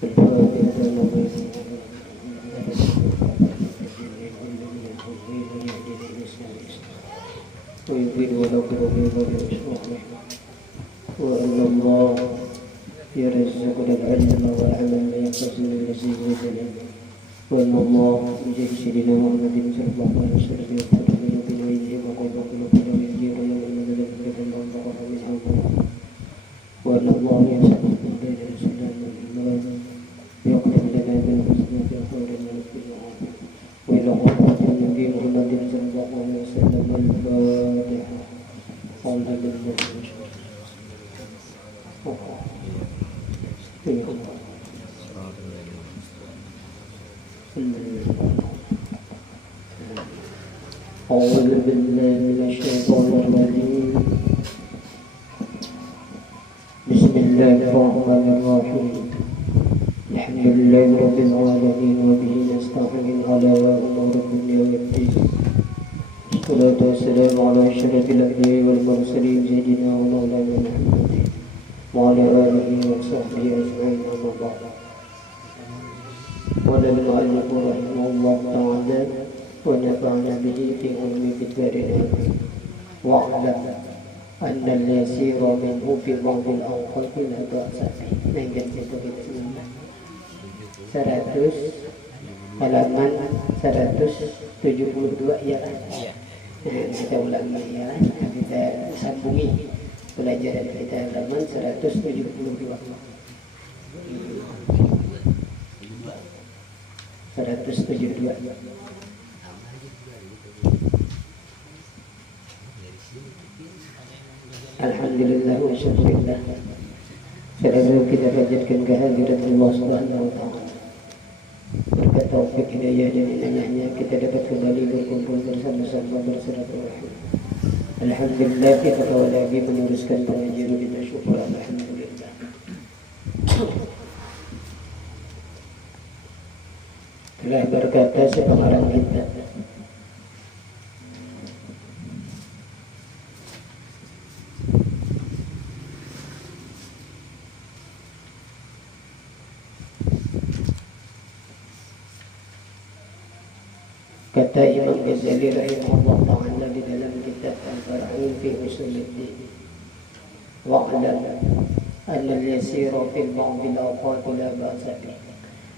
ويبين ولو كرهه ويشرح وأن الله يرزق العلم والعمل يقصد المسيح وجلاله وأن الله بجاه سيدنا محمد صلى الله عليه وسلم يغفر لذنوبنا ويذهب غيظ قلوبنا ويهدي قلوبنا ذلك الله ضرر من أمره وأن الله يسأل بين الإسلام والإيمان يقدم لنا بالحسنى في خير الناس بالعافية وإلى حضرة النبي محمد صلى الله عليه وسلم الفاتحة قال لله أعوذ بالله من الشيطان الرجيم بسم الله الرحمن الرحيم الحمد لله رب العالمين وبه نستعين على أمور الدنيا والدين والصلاة والسلام على أشرف الأنبياء والمرسلين سيدنا ومولانا محمد وعلى آله وصحبه أجمعين أما بعد قال المؤلف رحمه الله تعالى ونفعنا به في علم الدارين واعلم أن اليسير منه في بعض الأوقات لا بأس به. Halaman 172 ya. Kita ulangi ya, kita sambungi pelajaran kita halaman 172. 172. Alhamdulillah wa syukurillah. Selalu kita panjatkan kehadirat Allah Subhanahu wa taala. Berkat taufik hidayah dan inayahnya kita dapat kembali berkumpul bersama-sama bersilaturahim. Alhamdulillah kita tahu lagi meneruskan pengajian kita, syukur alhamdulillah. Telah berkata sepengarang kita, kata Imam Ghazali rahimahullah ta'ala di dalam kitab Al-Fara'in fi Usuluddin, wa'lam anna al-yasira fil ba'd al-awqat la ba'sa bih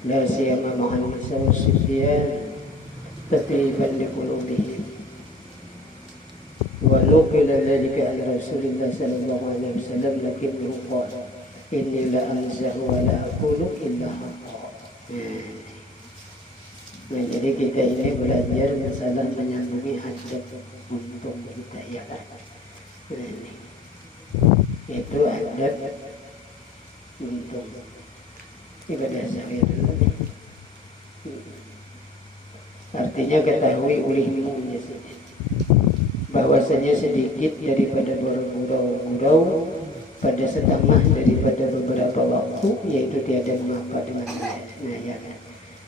la siyama ma'a an-nisa was-sibyan tatrifan li qulubihim wa nuqila dhalika an Rasulillah sallallahu alaihi wasallam lakinnahu qala inni la anzahu wa la aqulu illa haqqan. Nah, jadi kita ini belajar masalah menyambungi adab untuk kita ya kan. Nah, ini itu adab untuk ibadah sehari-hari dulu. Artinya ketahui ulihmu bahwasanya sedikit daripada gurau-gurau pada setengah daripada beberapa waktu, yaitu tiada mengapa dengan baik. Nah ya kan.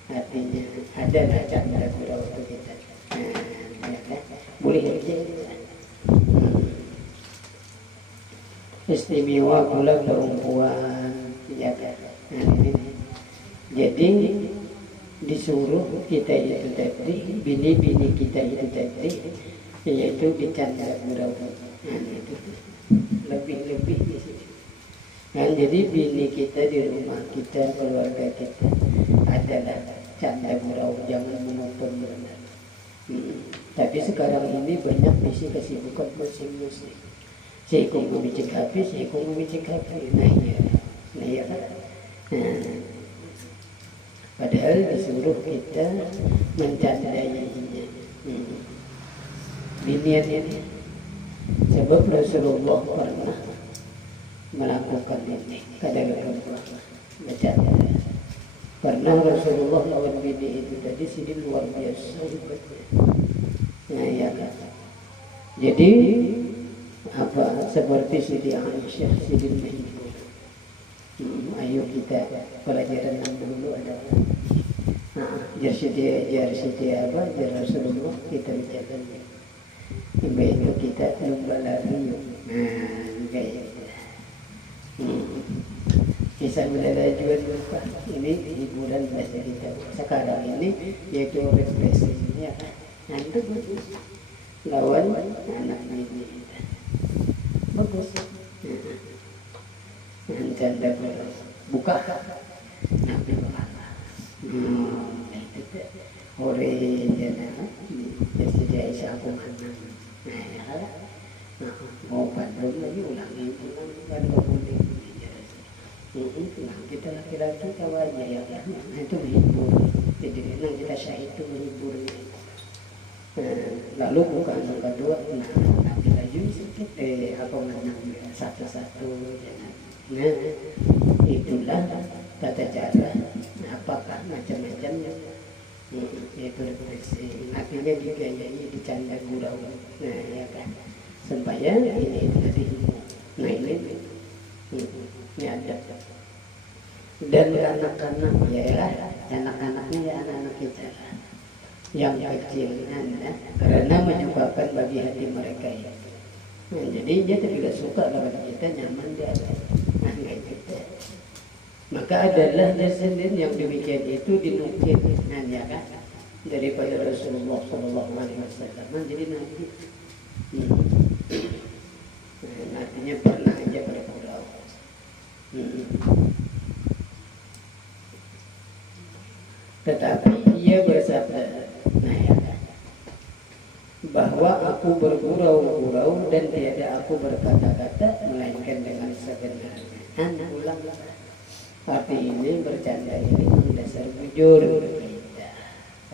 Artinya ada canda gurau untuk kita. Ya kan? Boleh aja. Istimewa pula perempuan, ya kan. Jadi disuruh kita itu tadi, bini-bini kita itu tadi, yaitu dicanda gurau. Itu lebih-lebih di sini. Kan jadi bini kita di rumah kita, keluarga kita adalah canda gurau, jangan menonton benar. Tapi sekarang ini banyak misi kesibukan masing-masing. Si ikut memicik HP, si ikut memicik HP. Nah ya kan. Padahal disuruh kita mencandainya. Binian ini. Sebab Rasulullah pernah melakukan ini. Kadang-kadang bercanda. Pernah Rasulullah lawan bini itu tadi sini luar biasa. Nah ya kan. Jadi apa seperti Siti Aisyah, Siti Maimunah. Ayo kita pelajaran yang dulu adalah jar Siti apa jar Rasulullah kita bicara. Itu kita lomba lari. Nah kayak kisah berada juga lupa. ini hiburan bahasa kita sekarang ini, yaitu refleksinya nanti lawan anak ini bagus. Canda buka nabi Muhammad ore jana jadi Aisyah aku mana mau pandang lagi ulangi kan boleh kita laki-laki kawannya ya itu menghibur, jadi memang kita syahid itu menghibur. Lalu bukan yang kedua nanti lagi aku menang satu-satu jangan. Nah, itulah tata cara apakah macam-macamnya. Yaitu refleksi. Artinya digayai, dicanda gurau. Nah, ya kan. Supaya ini tadi. Nah, ini ada. Dan anak-anak ya, anak-anaknya ya anak-anak kita. Yang kecil karena menyebabkan bagi hati mereka ya. Nah, jadi dia tidak suka kalau kita nyaman dia ada. Nah, gitu. Maka adalah descendant yang demikian itu dinukil ya kan daripada Rasulullah SAW. Jadi nabi. Artinya pernah aja bergurau. Tetapi ia bersabda, nah ya, bahwa aku bergurau-gurau dan tiada aku berkata-kata melainkan dengan sebenarnya. Anak ulang arti ini bercanda ini mendasar bujur, tidak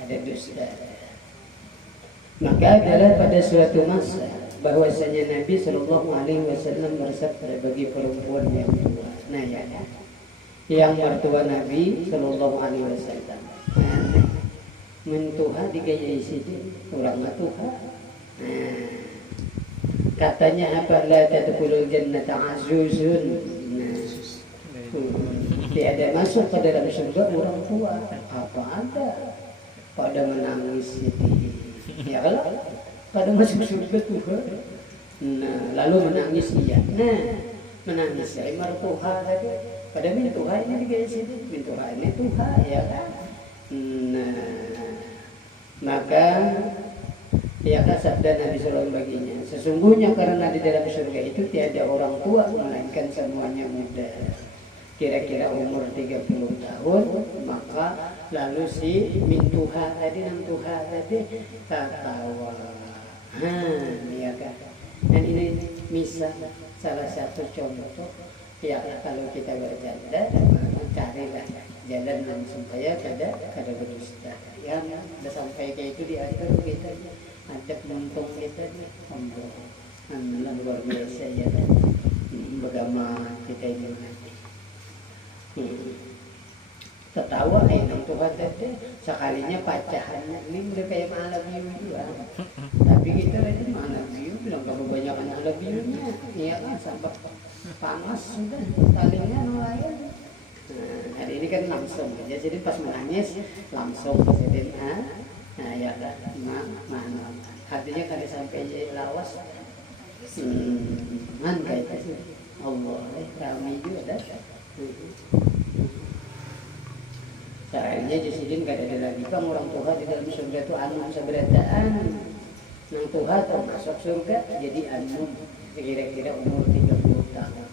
ada dusta. Maka adalah pada suatu masa bahwasanya Nabi SAW bersabda bagi perempuan yang tua. Nah ya, yang mertua Nabi SAW. Mentuha digayai situ orang matuha. Katanya apa? La tadkhulul jannata azuzun. Tiada masuk ke dalam surga orang tua. Apa ada? Pada menangis ya kalau pada masuk surga Tuhan. Nah, lalu menangis iya. Nah, menangis saya mertuha tadi. Pada mintuha ini digayai situ. Mintuha ini Tuhan ya kan. Nah, maka ya sabda Nabi SAW baginya, sesungguhnya karena di dalam surga itu tiada orang tua melainkan semuanya muda, kira-kira umur 30 tahun. Maka lalu si mintuha tadi tertawa. Ya kan. Dan ini misal salah satu contoh ya kalau kita bercanda carilah jalan supaya kada berdusta. Ya, udah sampai kayak itu diatur kita ada penonton kita nih, luar biasa ya kan. Bagaimana kita ini nanti tertawa yang Tuhan tadi sekalinya pacahannya ini udah kayak malam juga. Tapi kita lagi malam bilang kebanyakan malam biunya, iya kan sampai panas sudah talinya nelayan. Hari ini kan langsung aja, jadi pas menangis langsung presiden nah ya mana hatinya kan sampai lawas kayak itu Allah ramai juga dah. Caranya Jusidin gak ada lagi kan orang Tuhan di dalam surga itu anu seberataan nang Tuhan termasuk surga jadi anu kira-kira umur 30 tahun.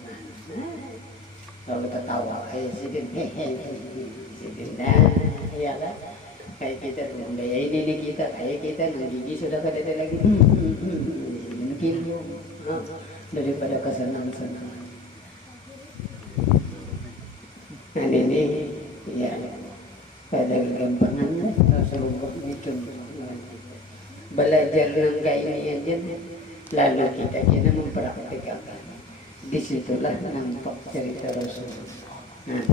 Lalu ketawa, Sidin, Sidin, nah, ya lah, kayak kita tuh, ya ini kita, kayak kita, nah gigi sudah kada ada lagi, mungkin daripada kesenangan. Nah ini, ya, pada kegampangannya, Rasulullah itu belajar nangga ini aja, lalu kita kena mempraktikkan. Disitulah nampak cerita Rasulullah. Nah,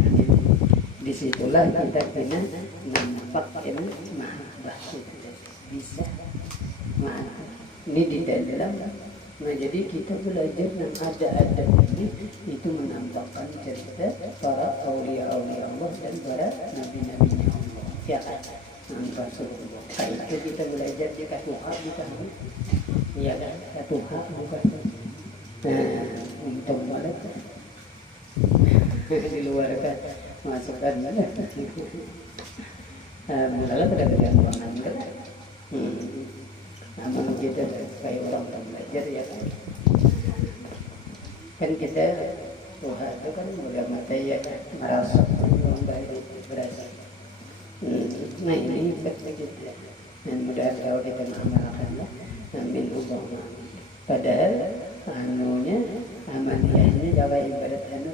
disitulah kita kena nampak ini mahabbah bisa maaf. Ini di dalam. Nah, jadi kita belajar dan ada ini itu menampakkan cerita para aulia-aulia Allah dan para nabi-nabinya Allah. Ya, nampak Rasulullah. Itu kita belajar jika Tuhan kita. Ya, Tuhan bukan. Untuk balik di luar kan masukkan mulai pada kegampangan kan. Namun kita sebagai orang belajar ya kan kita Tuhan itu kan mudah mata ya merasa orang baik berasa. Nah ini begitu dan mudah kalau kita mengamalkannya amin Allahumma. Padahal anunya amaniyahnya jaga ibadat anu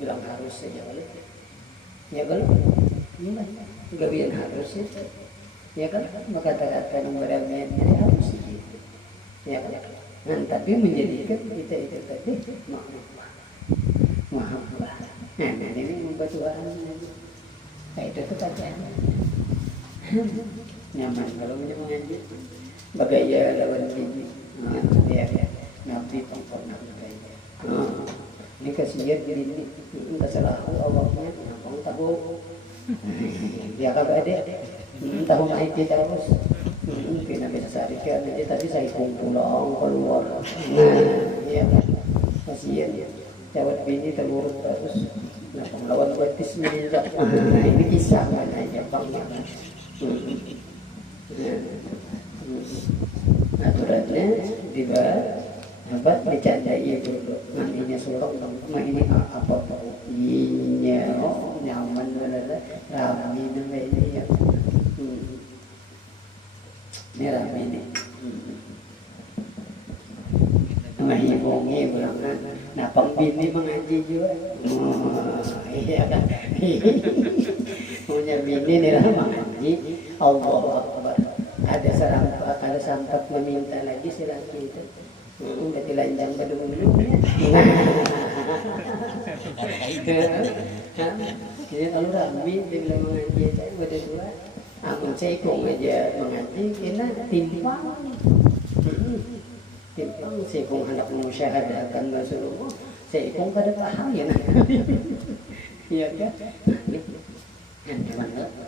bilang harus saja boleh ya kalau nggak bilang harus ya kan maka kata nomor ini harus gitu ya kan. Nah, tapi menjadikan kita itu tadi mahabbah. Nah, ini membuat Tuhan nah, itu kacaan nyaman kalau mengaji bagaya lawan biji ya nabi pengkorna bagaya ini kasihan diri ini enggak salah Allahnya ngomong tahu dia kagak ada tahu main kita terus mungkin bisa sarikan aja tapi saya pulang keluar ya kasihan ya jawab bini terurut terus nah lawan batis minta ini kisah mana aja bang aturannya tiba dapat dicandai dulu mandinya surau ini apa inya nyaman benar ramai nama ini ya ini ramai ini menghibungi bilangan nah pembini mengaji juga iya kan punya bini nih lah mengaji Allah Akbar ada santap meminta lagi si laki itu udah dilanjang berdua jadi kalau rami dia bilang mengaji saya udah dua amun saya kong aja mengaji kena timpang saya kong hendak mengusyahadakan Rasulullah saya kong pada paham ya iya kan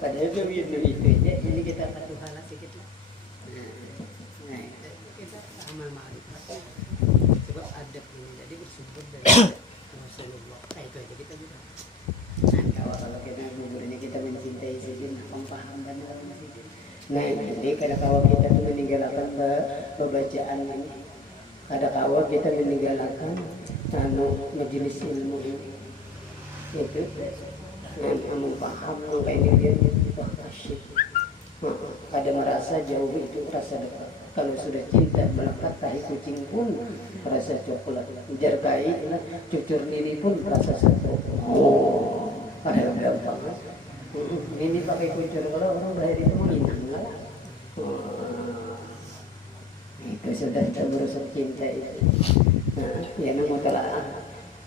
pada itu aja ini kita patuh halah sedikit lah nah kita amal ma'rifat sebab adab ini jadi bersumber dari Rasulullah itu aja kita juga nah kalau kita menguburnya kita mencintai sedikit paham dan sedikit nah jadi kalau kita tuh meninggalkan pembacaan ini ada kawal kita meninggalkan majelis ilmu itu kamu paham maka ini dia wah asyik ada merasa jauh itu rasa dekat kalau sudah cinta melekat tahi kucing pun rasa coklat jarkai cucur diri pun rasa satu ada gampang ini pakai kucur kalau orang bahaya itu menginang itu sudah berusaha cinta itu ya namun telah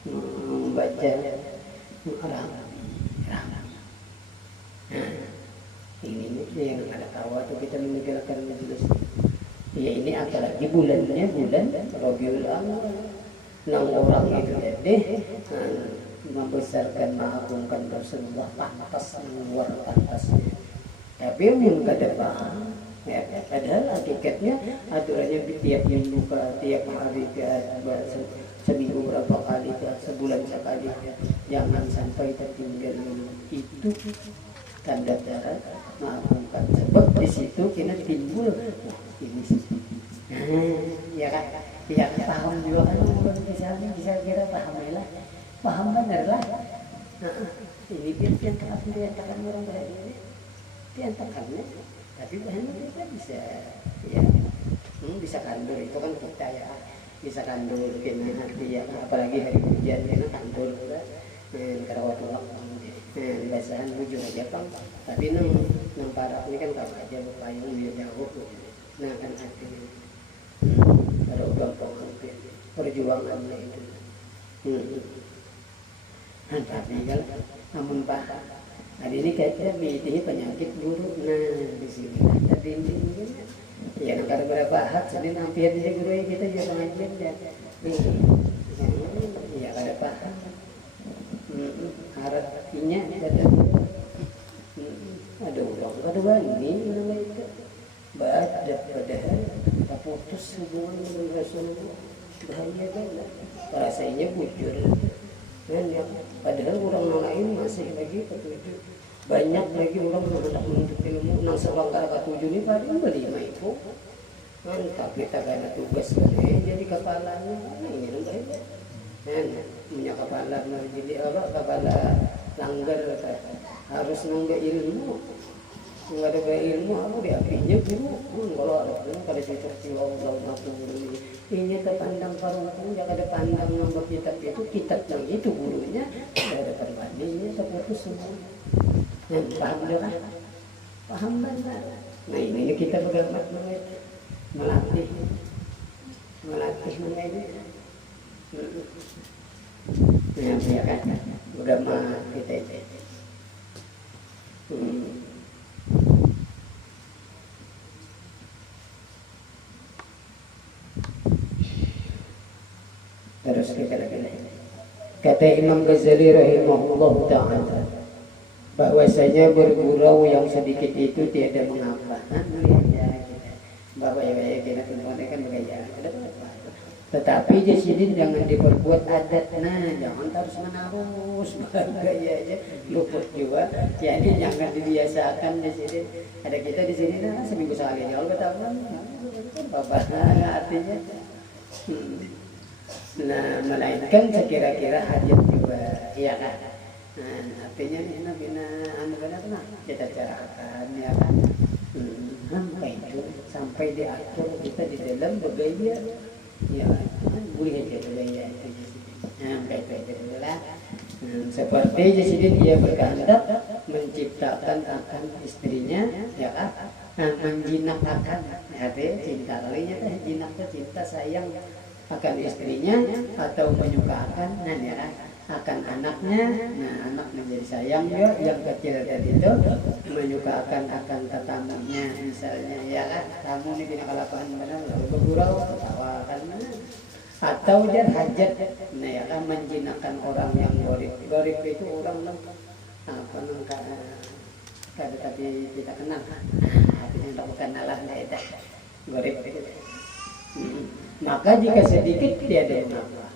membaca ini yang ada kawat itu kita meninggalkan majelis ya ini apalagi bulannya bulan Rabiul Awal nang orang itu deh membesarkan mengagungkan Rasulullah pantas luar pantas tapi yang kada paham ya, padahal hakikatnya aturannya tiap minggu tiap hari seminggu berapa kali sebulan sekali jangan sampai tertinggal itu tanda cara mengagungkan sebab di situ kita timbul ini ya kan ya paham juga kan orang bisa kira paham lah paham benar lah ini dia katakan orang bahagia dia katakannya tapi bahannya kita bisa ya bisa kandur itu kan kita ya bisa kandur kena hati ya apalagi hari hujan kena kandur kerawat biasaan bujur aja kan tapi nang parah ini kan kalau aja berpayung dia jauh nah kan hati kalau gampang perjuangan itu tapi kalau namun paham hari ini kayaknya ini penyakit buruk nah di sini tadi ini ya kalau berapa hat jadi nampir di guru kita juga ngajian dan ya ada paham artinya ada uang kedua ini itu padahal putus hubungan dengan Rasulullah bahaya banget rasanya bujur dan yang padahal masih lagi ketujuh. Banyak lagi orang yang hendak menuntut ilmu nang sebang kala ketujuh ini pada beli itu. Tapi tak ada tugas jadi kepalanya ini dong punya kepala jadi apa kepala langgar harus nggak ilmu nggak ada ilmu aku diapinya dulu kalau ada kalau cocok sih Allah aku ini terpandang parungku yang ada pandang nomor kitab yang itu gurunya ada perbandingnya terputus semua yang paham dah paham benar. Nah ini kita bagaimana melatih mengenai ya kan udah mah kita terus kita kata Imam Ghazali rahimahullah ta'ala bahwasanya bergurau yang sedikit itu tiada mengapa. Bapak ya kita kan bergaya. Tetapi di sini jangan diperbuat adat, jangan terus menerus bergaya aja luput juga. Jadi jangan dibiasakan di sini. Ada kita di sini seminggu sekali kalau ketahuan, bapak artinya. Nah melainkan sekira-kira hajat juga, iya kan. Artinya bina kita carakan ya kan. Sampai diatur kita di dalam bergaya ya boleh aja bergaya itu adalah seperti di sini dia berkehendak menciptakan akan istrinya ya kan menjinak akan cinta kalinya jinak cinta sayang akan istrinya atau menyukakan ya akan anaknya, anak menjadi sayang juga yang kecil tadi itu menyukakan akan tetamunya misalnya ya kan tamu ini kena kalapan benar lalu bergurau ketawakan atau dia hajat ya kan menjinakkan orang yang gorib itu orang apa kada tapi kita kenal artinya tak bukan nalar itu gorib itu maka jika sedikit dia ada apa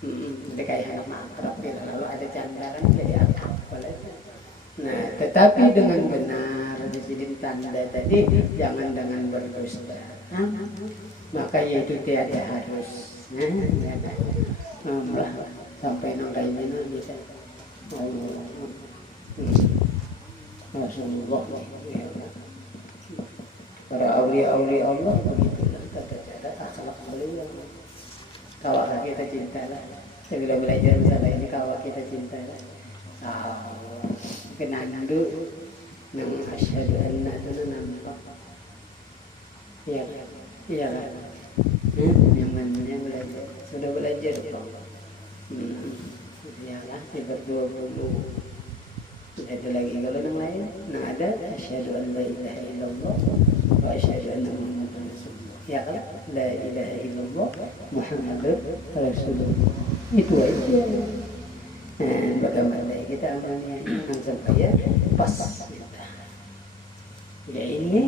itu kayak makrab gitu lalu ada candaran jadi akrab nah tetapi dengan benar di sini tanda tadi jangan dengan berdusta maka yaitu tiada harus sampai nangkai mana bisa Rasulullah para awliya Allah begitulah tata cara akhlak beliau. Kalau kita cinta lah, sebelum belajar misalnya ini kalau kita cinta lah, kenandu, nang asyhadu anna itu nampak, iya lah, yang belajar sudah belajar ya lah berdua ada lagi kalau yang lain, nah ada asyhadu an la ilaha illallah wa asyhadu anna muhammadan rasulullah. Ya kan? La ilaha illallah Muhammadur Rasulullah. Itu aja. Bagaimana kita amalnya supaya pas. Ya ini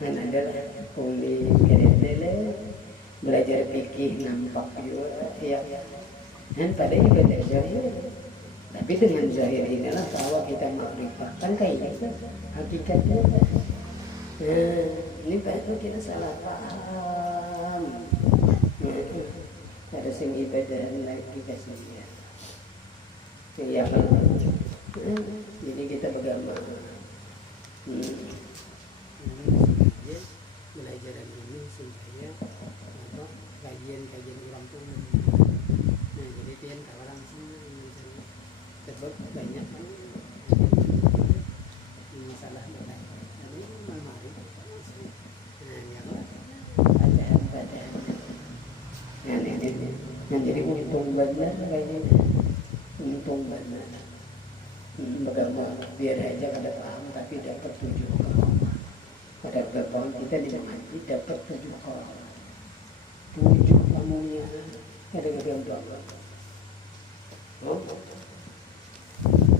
kan adalah kulit kedele belajar fikih nampak juga ya. Dan pada ibadah zahir. Tapi dengan zahir inilah kalau kita makrifah kan kayak gitu hakikatnya. Ini baru kita salah paham. Ada sing ibadah lagi kasih ya. Jadi kita beragama. Belajaran ini supaya kajian orang pun. Nah jadi pian kawalan sini sebab banyak masalah banyak. Tapi memari. Yang jadi untung benar kayaknya untung benar bagaimana biar aja kada paham tapi dapat 7 karomah pada berpaham kita tidak ngaji dapat 7 karomah 7 kamunya ada yang berapa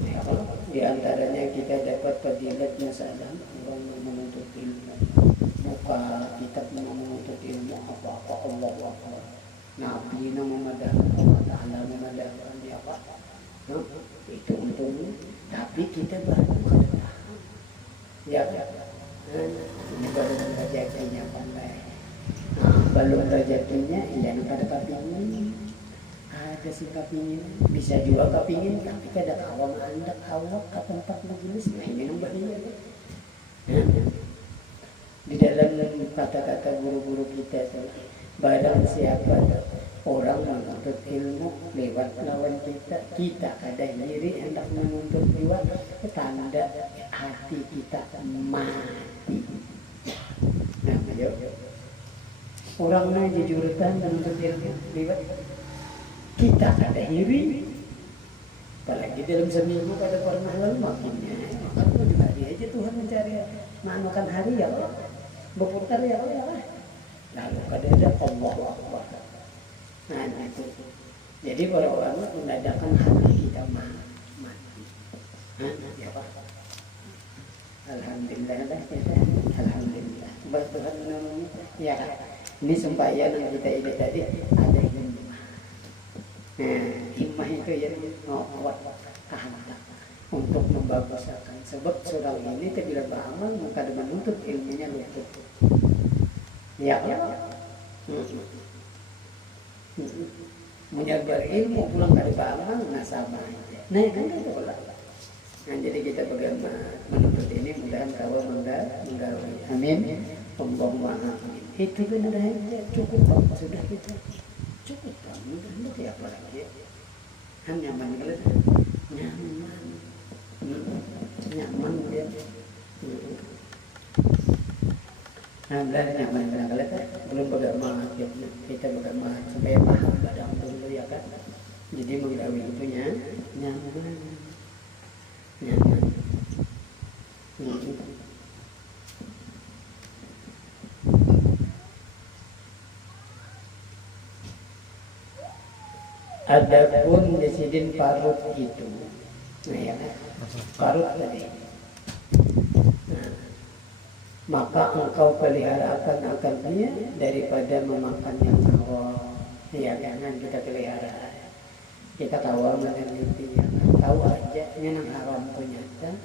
ya kalau di antaranya kita dapat fadilat masalah orang menuntut ilmu buka kitab menuntut ilmu apa-apa Allah Akbar Nabi nama madah Allah Ta'ala memadahkan dia apa itu untungnya. Tapi kita baru kada paham. Ya kan? Ini baru rezekinya pandai. Belum rezekinya jangan pada kepingin. Ada sih kepingin, bisa juga kepingin, tapi kada awam anda awak ke tempat majelis. Nah ini yang bahaya. Di dalam kata-kata guru-guru kita itu, barang siapa orang menuntut ilmu lewat lawan kita ada diri hendak menuntut lewat tanda hati kita mati. Nah, ayo. Orang na jujurutan menuntut ilmu lewat kita ada diri. Apalagi dalam seminggu pada pernah lalu makinnya. Maka hari aja Tuhan mencari manukan hari ya Allah. Berputar ya Allah. Lalu ada Allah Akbar. Nah itu. Jadi para ulama mengadakan hati kita mati. Ya Pak. Alhamdulillah lah kita. Alhamdulillah. Tuhan menolong. Ya. Ini sembahyang yang kita ini tadi ada himmah. Himmah itu yang kuat kehendak untuk membagusakan. Sebab seorang ini bila beramal maka dia menuntut ilmunya luput. Ya Allah. Menyebar ilmu pulang dari beramal nggak sama aja. Nah kan itu pula. Nah jadi kita bagaimana menuntut ini mudah-mudahan kawal menggawi. Amin. Allahumma amin. Itu benar aja cukup Pak sudah kita. Cukup Pak. Mudah-mudahan tiap lagi. Hanya nyaman kalau nyaman dia. Alhamdulillah nyaman kalau belum bagaimana kita bagaimana sampai paham pada dulu ya kan. Jadi menggawi itu nyaman. Adapun desidin parut itu, nah ya kan, parut tadi. Nah, maka engkau pelihara akan dia daripada memakan yang haram. Ya jangan kita pelihara. Kita kawal meneliti ya, tahu aja yang haram ternyata,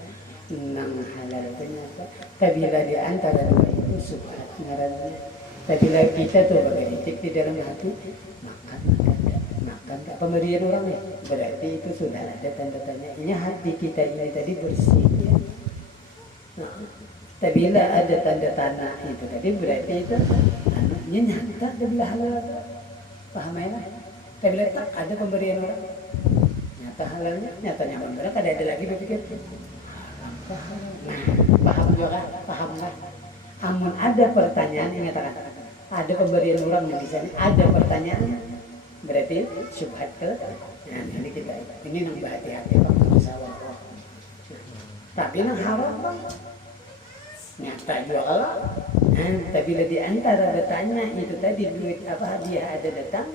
yang halal ternyata. Bila di antara dua itu subhat ngarannya. Bila kita tuh bagaimana di dalam hati makan. Pemberian orang ya, berarti itu sudah ada tanda tanya. Ini hati kita ini tadi bersih ya. Nah, bila ada tanda tanda itu tadi berarti itu tanahnya nyata bila halal. Paham ya? Bila tak ada pemberian orang nyata halalnya, nyatanya benar. Ada lagi berpikir. Nah, paham juga, paham lah. Amun ada pertanyaan yang katakan ada pemberian orang di sana, ada pertanyaan. Berarti syubhat ke, nah ini kita ini nambah hati-hati Pak masalah. Tapi nang haram Pak, nyata juga kalau, tapi di antara datanya itu tadi duit apa hadiah ada datang,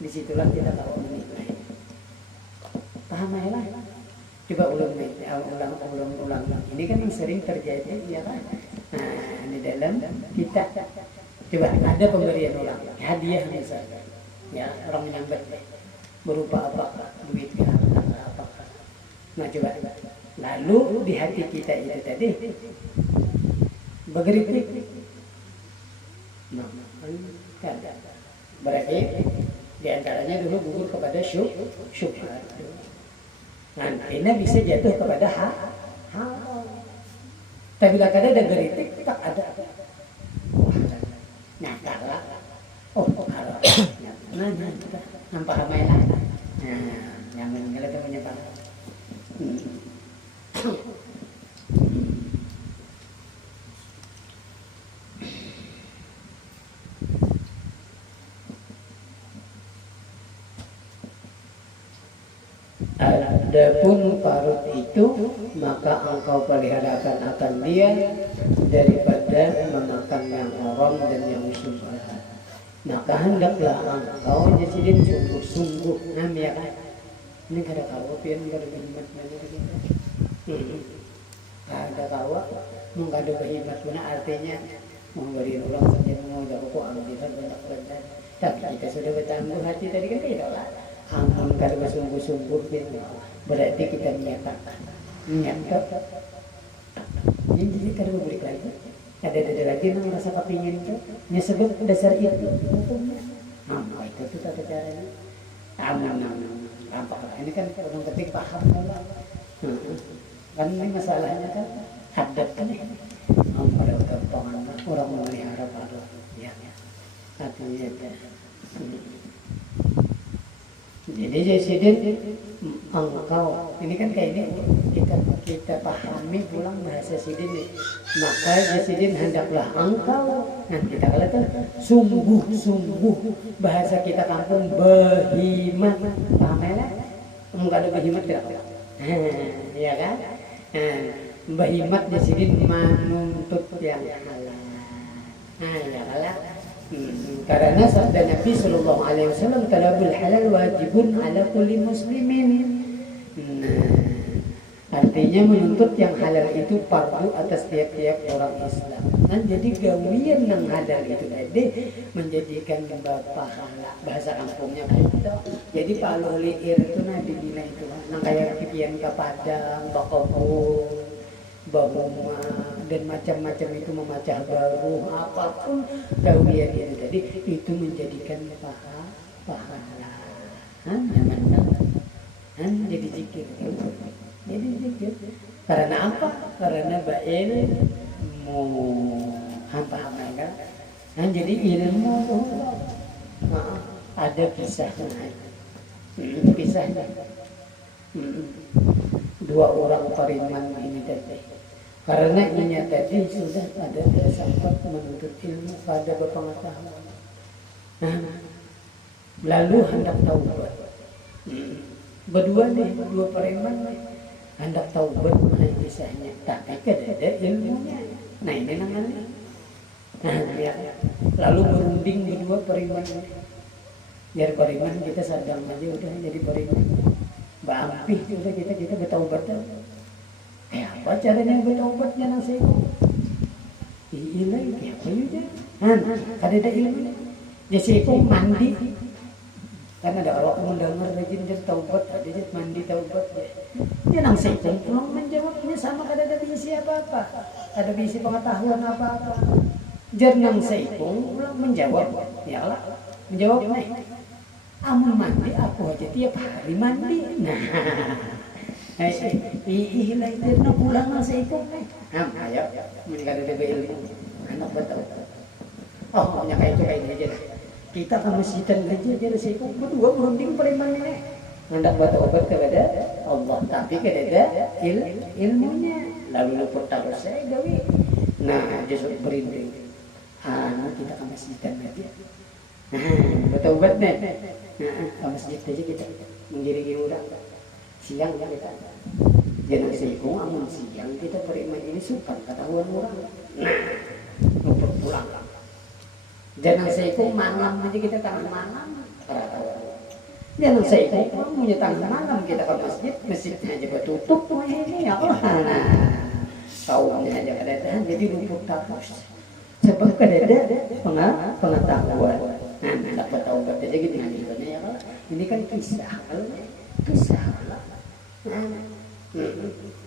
disitulah kita tahu menilai. Paham ya lah? Coba ulang. Ini kan yang sering terjadi ya kan? Nah di dalam kita coba ada pemberian orang hadiah misalnya. Ya orang menyambut berupa apakah duit ke apakah. Nah coba lalu di hati kita itu tadi bergeripik. Nah, berarti di antaranya dulu gugur kepada syubhat. Nah ini bisa jatuh kepada haram. Tapi bila kada ada geritik tak ada. Nah kalah. Oh haram. Nampak ramai lah. Jangan kalau kita menyebar. Adapun parut itu maka engkau peliharakan akan dia daripada memakan yang haram dan yang syubhat. Maka hendaklah engkau jadi sungguh-sungguh ya kan. Ini kada kawa pian kada berhimmat mana kita. Kada kawa mengada berhimmat mana artinya memberi orang saja mau jago ambil banyak. Tapi kita sudah bertangguh hati tadi kan tidak lah. Ampun kada bersungguh-sungguh pian. berarti kita menyatakan niat jadi kada balik lagi ada lagi yang merasa kepingin itu sebut dasar itu hukumnya itu tata caranya tampak ini kan orang ketik paham kan ini masalahnya kan adat kan pada gampangan orang memelihara pada ya artinya jadi Jasidin engkau ini kan kayak ini kita pahami pulang bahasa Sidin maka Jasidin hendaklah engkau kita katakan sungguh bahasa kita kampung behimat paham ya enggak ada behimat tidak ya kan behimat Jasidin menuntut yang halal ya halal karena sabda Nabi Sallallahu Alaihi Wasallam talabul halal wajibun ala kulli muslimin. Artinya menuntut yang halal itu fardu atas tiap-tiap orang Islam. Nah jadi gawian yang halal itu tadi menjadikan pahala bahasa kampungnya kita. Jadi paluh liir itu nanti bila itu, nah kayak kipian kapadang, bakopung, bahuma dan macam-macam itu memecah baru apapun gawian itu tadi itu menjadikan pahala jadi zikir karena apa? Karena bail mau hampa-hampa kan jadi ilmu ada kisahnya dua orang pariman ini tadi karena ini tadi sudah ada sempat menuntut ilmu pada berpengetahuan. Lalu hendak taubat. Berdua dua preman hendak taubat kisahnya, tapi ada ilmunya. Nah ini namanya. Ya. Lalu berunding berdua preman. Biar preman kita sadang aja udah jadi preman. Bampih udah kita bertaubat. Apa caranya bertaubatnya nang saya? Ilai apa ya? Kada ilmu. Jadi saya mandi. Kan ada orang mendengar rajin jadi taubat, ada jadi mandi taubat. Dia nang saya pulang menjawabnya sama kada ada bisi apa-apa. Ada bisi pengetahuan apa-apa. Jar nang saya pulang menjawab. Ya Allah, menjawab nih. Amun mandi aku aja tiap hari mandi. Nah. Ihilai dia nak pulang masih ikut nih. Ayo, menikah dari ilmu, anak betul. Oh, punya kayak aja. Kita ke masjidan aja jadi ikut berdua berunding preman ini. Hendak bertobat kepada Allah, tapi kepada ilmunya. Lalu lupa tahu saya gawi. Nah, justru berunding. Kita ke masjidan aja. Bertobat nih. Ke masjid aja kita mengiringi orang. Siang kita jangan seikung amun siang kita beriman ini suka ketahuan orang lupa pulang jangan seikung malam aja kita tangan malam jangan seikung punya tangan malam kita ke masjidnya aja bertutup ini ya Allah tahunya aja kadang jadi luput terus sebab kadang pengetahuan dapat tahu aja gitu ya ini kan kisah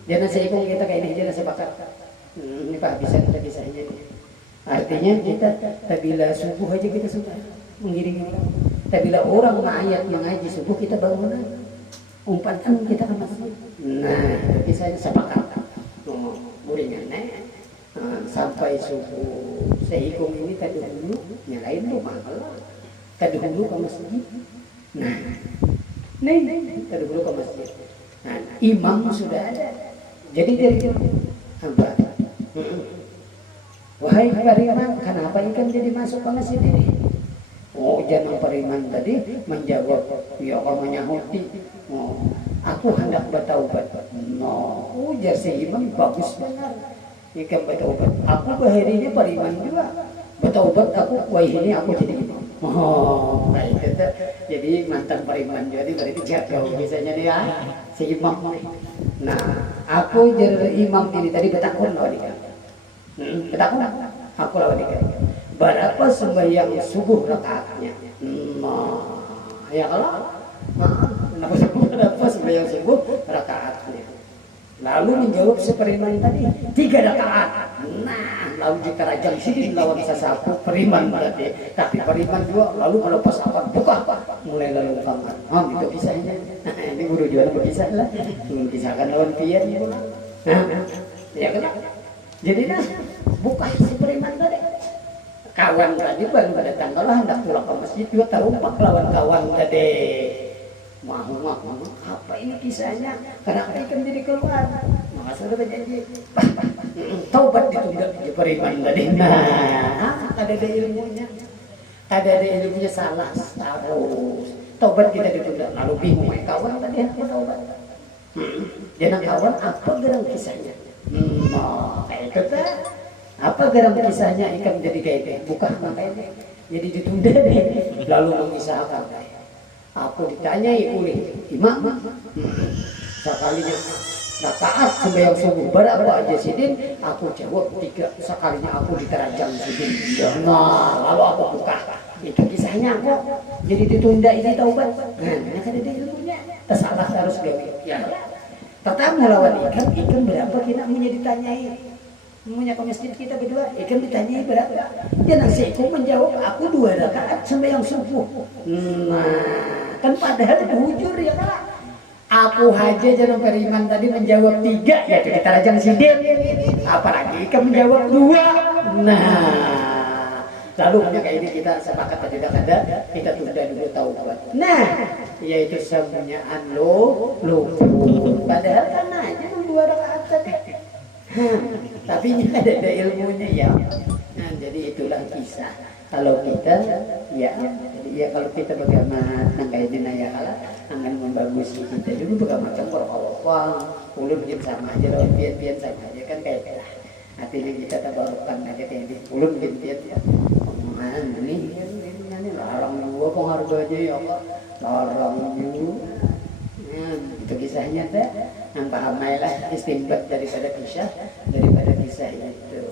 jangan seikung kita kayak ini jangan sepakat ini Pak bisa kita kisahnya artinya kita tabila subuh aja kita sudah mengiringi orang tabila orang ayat mengaji subuh kita bangunan umpatan kita ke masjid nah itu kisahnya sepakat muridnya sampai subuh seikung ini tadi dulu nyalain rumah tadi dulu ke masjid nah tadi dulu ke masjid. Nah, imam sudah ada. Jadi apa? Wahai pariman, kenapa ikan jadi masuk ke masjid ini? Oh, jangan pariman tadi menjawab, ya kamu nyahuti. Oh, aku hendak bertaubat. No, ujar si imam bagus benar. Ikan bertaubat. Aku baharinya pariman juga. Bertaubat aku, wah ini aku jadi imam. Oh, baik itu. Jadi mantan pariman jadi berarti jaga biasanya dia si imam. Nah, aku jadi imam ini tadi betakun lawan dia. Betakun aku lawan dia. Berapa sembahyang subuh rakaatnya? Ya kalau kenapa subuh berapa? sembahyang subuh rakaatnya. Lalu menjawab seperiman tadi 3 rakaat. Nah, lalu dikerajang sidin lawan sasapu periman tadi. Tapi periman juga lalu kalau pas akan buka mulai lalu kamar. Oh, itu kisahnya. Nah, ini guru jualan berkisah lah. Kisahkan lawan pian gitu. Nah, ya kan? Jadi nah, buka si periman tadi. Kawan tadi baru datang kalau hendak pulang ke masjid juga terumpak lawan kawan tadi. Mau apa ini kisahnya? Kenapa ikan jadi keluar? Maka sudah berjanji taubat ditunda di periman tadi. Nah, ada ilmunya. Ada ilmunya salah terus. Taubat kita ditunda. Lalu bingung kawan tadi apa taubat? Jangan kawan apa gerang kisahnya? Kayak itu kan? Apa gerang kisahnya ikan jadi kayak gitu? Bukan makanya. Jadi ditunda deh. Lalu mengisahkan. Aku ditanyai oleh imam, sekalinya rakaat sembahyang subuh berapa aja sidin? Aku jawab 3. Sekalinya aku diterajang sidin. Nah, lalu aku buka. Itu kisahnya kok. Jadi ditunda ini taubat. Nah, kan ada ilmunya. Tersalah harus gawe. Ya. Pertama lawan ikan berapa kita punya ditanyai? Punya ke masjid kita berdua, ikan ditanyai berapa? Jangan seku menjawab aku 2 rakaat sembahyang subuh. Nah, kan padahal bujur ya kan? Aku aja jangan periman tadi menjawab 3, ya kita rajang sidin. Apalagi ikan menjawab 2. Nah, lalu punya kayak ini kita sepakat tidak ada, kita tunda dulu taubat. Nah, yaitu semuanya lo. Padahal kan aja 2 rakaat tadi. Tapi ini ada ilmunya ya. Nah, jadi itulah kisah. Kalau kita ya kalau kita bagaimana kayak ini ya kalah akan membagusi kita dulu bagaimana macam ulun bikin sama aja loh, pian sama aja kan kayak lah. Artinya kita tabarukan aja kayak ini. Ulun bikin pian ya. Omongan ini larang dua pengharga aja ya Allah. Larang dulu. Itu kisahnya dah. Yang paham lah istimbat daripada kisah itu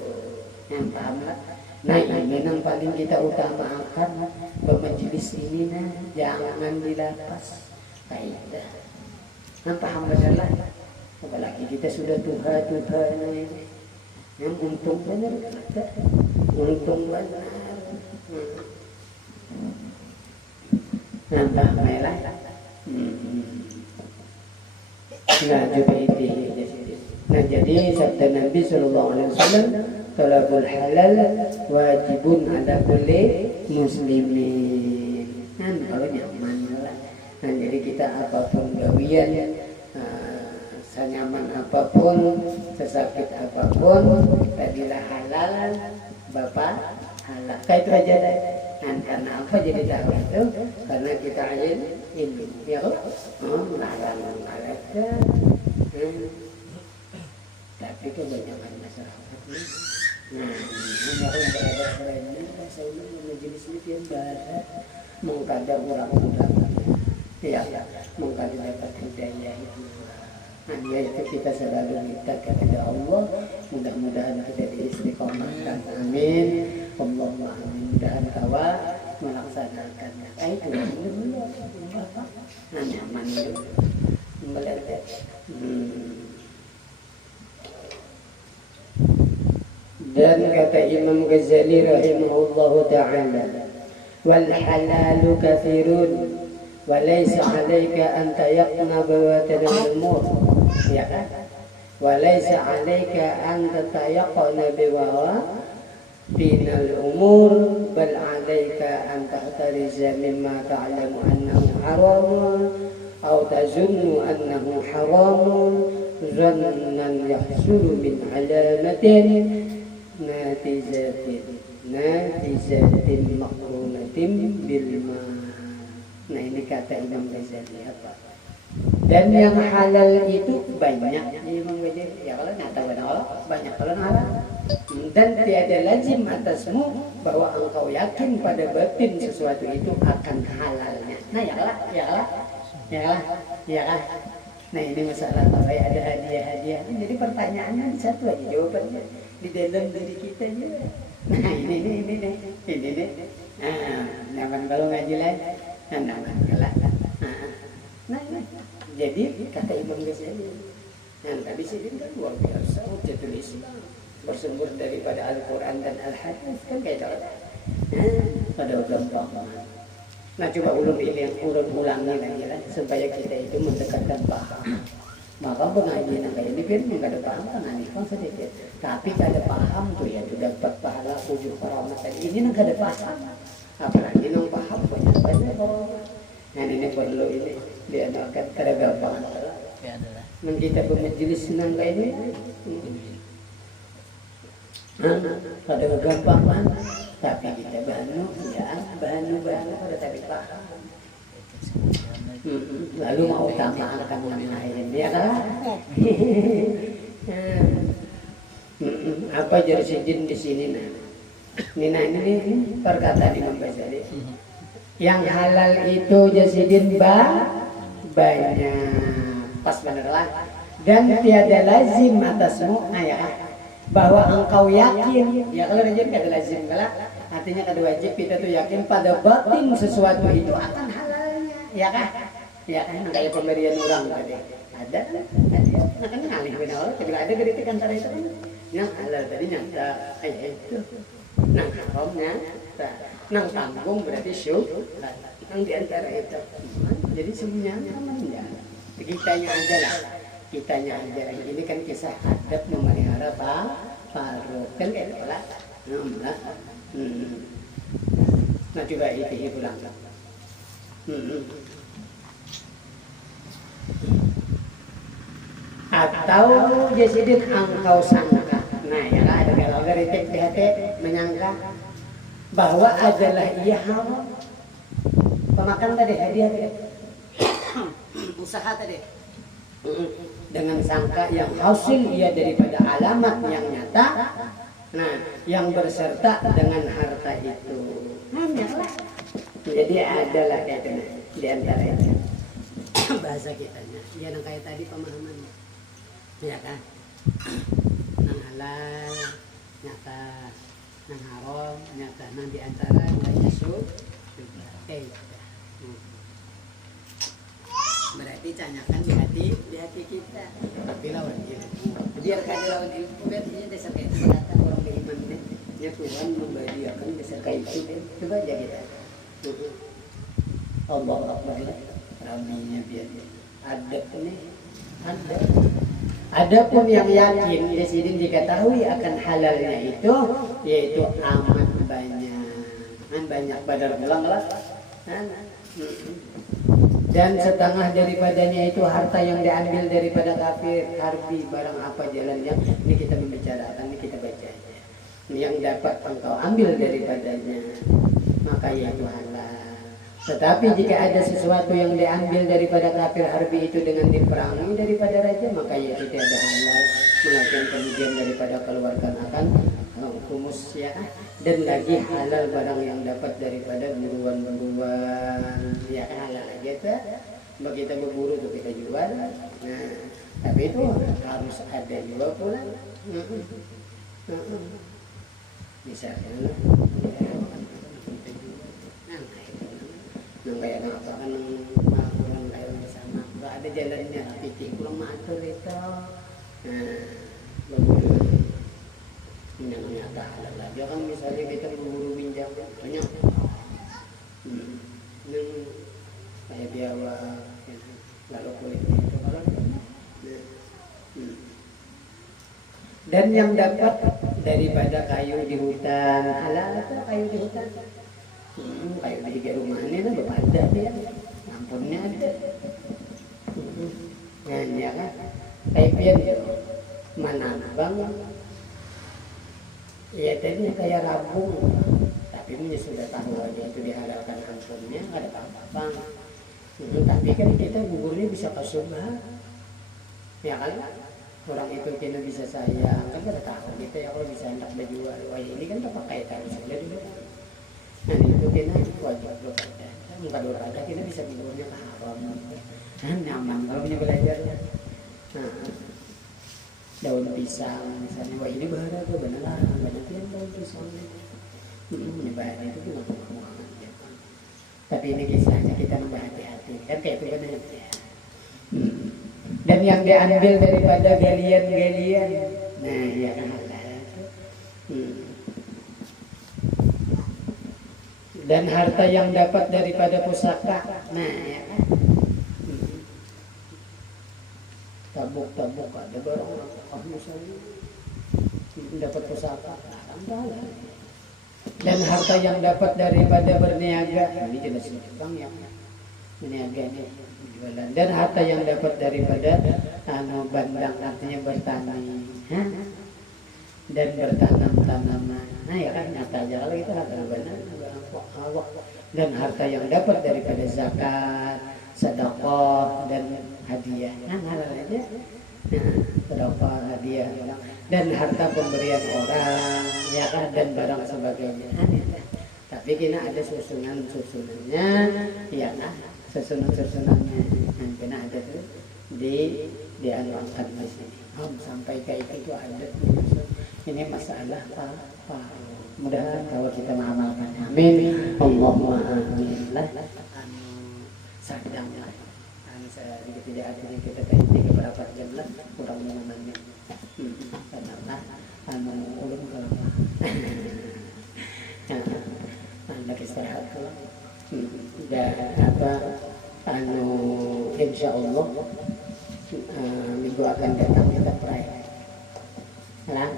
yang paham lah. Nah ini yang paling kita utamakan bermajelis ini nah jangan dilapas kaidah. Yang paham benar apalagi kita sudah Tuhan ini yang untung benar untung benar. Yang paham lah. Nah jadi sabda Nabi SAW talabul halal wajibun ala kulli muslimin. Nah kalau nyaman lah. Nah jadi kita apapun gawian senyaman apapun sesakit apapun tadilah halal bapak halal kayak itu aja deh. Dan karena apa jadi tahu itu? Karena kita ilmu, ya kok? Melarang ada. Tapi kebanyakan masyarakat nah, ini orang berada lainnya, saya ini majelis ini yang bahasa mengkadang orang-orang, ya, mengkadang dapat hidayah itu. Nah, itu kita selalu minta kepada Allah, mudah-mudahan kita diistiqomahkan. Amin. Allahumma amin. Mudah-mudahan kawa melaksanakan. Itu dulu apa? Nah, nyaman dulu. Melihat. Dan kata Imam Ghazali rahimahullahu ta'ala, wal halalu kathirun wa laysa 'alaika an tayaqna bawatil umur, ya kan? Wa laysa 'alaika an tatayaqna bawatil umur bal 'alaika an tahtariza mimma ta'lamu annahu haramun aw tazunnu annahu haramun zannan yahsulu min 'alamatin natizatin makrunatin bilma. Nah ini kata Imam Ghazali apa? Dan yang halal itu banyak Imam Ghazali. Ya kalau nyata banyak kalau halal. Dan tiada lazim atasmu bahwa engkau yakin pada batin sesuatu itu akan halalnya. Nah ya. Nah ini masalah kalau ada hadiah-hadiah. Jadi pertanyaannya satu aja jawabannya. Di dalam diri kita ya. Nah ini. Nah, nyaman kalau ngaji lagi. Nah, nyaman kalau. Nah, jadi kata Imam Ghazali, nah Nabi Sidin kan luar biasa, Hujjatul Islam, bersumber daripada Al-Quran dan Al-Hadis kan kayak gitu. Nah, pada gampang. Nah coba ulun ini urut ulangi lagi lah supaya kita itu mendekatkan paham. Maka pengajian kayak ini biar nggak ada paham kan kan sedikit. Tapi kalau ada paham tuh ya sudah dapat pahala ujung karamat tadi. Ini nggak ada paham. Apalagi nong paham banyak banyak orang. Nah ini perlu ini diadakan kada gampang. Nang kita bermajelis senang kayak ini. Kada gampang kan. Tapi kita banu pada tapi paham. Lalu mau tambahkan yang lain, ya kan? Apa jadi sejin di sini nah? Ini perkataan Imam Ghazali. Yang halal itu jasidin banyak, pas bener lah. Dan tiada lazim atasmu ayah. Bahwa engkau yakin, ya kalau rajin kada lazim kalau artinya kada wajib kita tuh yakin pada batin sesuatu itu akan halalnya, ya kan? Ya kan kayak pemberian orang tadi. Ada. Nah kan ngalih benar Allah, bila ada kritik antara itu kan yang halal tadi nyata kayak itu. Nang haramnya, nang tanggung berarti syukur. Nang di antara itu. Jadi semuanya aman ya. Kitanya aja lah. Kitanya aja lagi ini kan kisah adab memelihara Faruk kan kayak gitu lah. Nah coba itu pulang. Atau jasidin engkau sangka. Nah ya lah ada kalau dari TPHT menyangka bahwa adalah ia haram. Pemakan tadi hadiah tadi. Usaha tadi. Dengan sangka yang hasil ia daripada alamat yang nyata, nah yang berserta dengan harta itu. Jadi adalah kaitannya di antara itu. Bahasa kitanya, ya yang kayak tadi pemahaman, ya kan? Nang halal nyata, nang haram nyata, nang di antara banyak berarti tanyakan di hati kita. Tapi lawan ilmu. Biar kada lawan ilmu berarti dasar kayak kata orang beriman deh. Ya Tuhan memberikan dasar kayak itu deh. Coba aja kita. Allah Akbar. Raminya biar adab nih. Adapun yang yakin di sini diketahui akan halalnya itu yaitu amat banyak badar pulang lah. Dan setengah daripadanya itu harta yang diambil daripada kafir, harbi, barang apa jalannya. Ini kita membicarakan, ini kita baca aja. Yang dapat engkau ambil daripadanya, maka yaitu halal. Tetapi jika ada sesuatu yang diambil daripada kafir harbi itu dengan diperangi daripada raja, maka yaitu tidak halal. Melainkan kemudian daripada keluarkan akan humus ya. Dan lagi halal barang yang dapat daripada buruan-buruan ya halal aja tuh begitu berburu tuh kita jual. Nah tapi itu harus ada juga pula misalnya kayak apa kan orang kayak bersama nggak ada jalannya pitik kurang matur itu berburu yang nyata halal aja kan misalnya kita berburu minjam banyak yang kayak biawa lalu kulitnya itu kalau dan yang dapat daripada kayu di hutan halal atau kayu di hutan kayu di rumah ini lah ada dia ampunnya ada ya kan kayak pian mana bang ya tadinya kayak rabung, tapi punya sudah tahu aja itu dihalalkan ampunnya, nggak ada apa-apa. Tapi kan kita guburnya bisa kasubah, ya kan? Orang itu kita bisa sayang, kan kita tahu kita ya kalau bisa hendak berjual, wah ini kan terpakai tahu saja dulu. Nah itu kita wajib bekerja, nggak ada kita bisa guburnya ke haram, nyaman kalau punya belajarnya. Daun pisang misalnya, wah ini bahaya tuh benar banyak yang daun pisang ini bahaya itu cuma banget ya. Tapi ini kisahnya kita berhati-hati kan kayak itu benar. Dan yang diambil daripada galian-galian, nah ya kan halal. Dan harta yang dapat daripada pusaka, nah ya kan. Tabuk-tabuk ada barang misalnya dapat pusaka, halal. Dan harta yang dapat daripada berniaga, ini jelas bang yang berniaga ini jualan. Dan harta yang dapat daripada bandang, artinya bertani, dan bertanam tanaman. Nah ya kan nyata aja kalau itu harta benar. Dan harta yang dapat daripada zakat, sedekah dan hadiah, nah halal aja. Sedekah, hadiah, dan harta pemberian orang, ya kan, dan barang sebagainya. Tapi kita ada susunannya, ya kan, susunannya. Nanti ada tuh dianwangkan di sini. Sampai kayak itu ada. Ini masalah apa? Mudah kalau kita mengamalkan. Amin. Allahumma amin. Sadang lah. Tidak artinya kita teknik berapa jam lah kurang namanya. Karena ulun kalau anak istirahat tuh. Dan insya Allah minggu akan datang kita perayaan. Lah,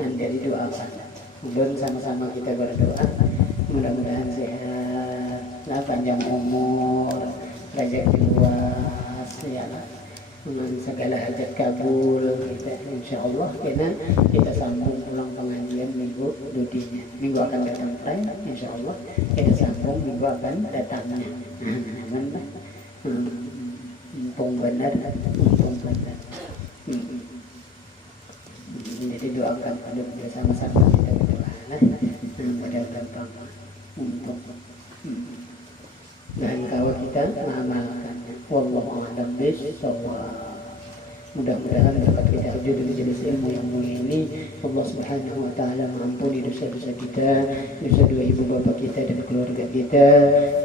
dari doa dan sama-sama kita berdoa mudah-mudahan sehat, panjang umur, rezeki luas, ya dengan segala hajat kabul. Insya Allah kita sambung pulang pengajian minggu dudinya. Minggu akan datang insya Allah kita sambung minggu akan datangnya. Aman lah. Mumpung benar. Jadi doakan pada bersama-sama kita berdoa. Mudah gampang untuk dan kalau kita mengamalkannya. Wallahu a'lam bishawab. Mudah-mudahan dapat kita wujud dari jenis ilmu yang mulia ini. Allah Subhanahu wa taala mengampuni dosa-dosa kita, dosa dua ibu bapa kita dan keluarga kita,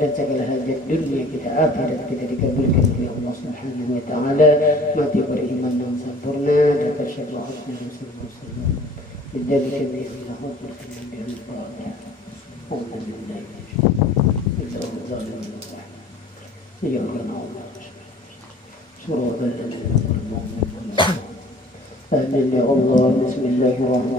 dan segala hajat dunia kita, akhirat kita dikabulkan oleh Allah Subhanahu wa taala. Mati beriman dan sempurna dan tasyabbuh husnul muslimin. Bidzalika bi'illahu berkenan dengan Allah. Alhamdulillah. Ya Allah. Surah Al-Mu'min. Amin ya Allah. Bismillahirrahmanirrahim.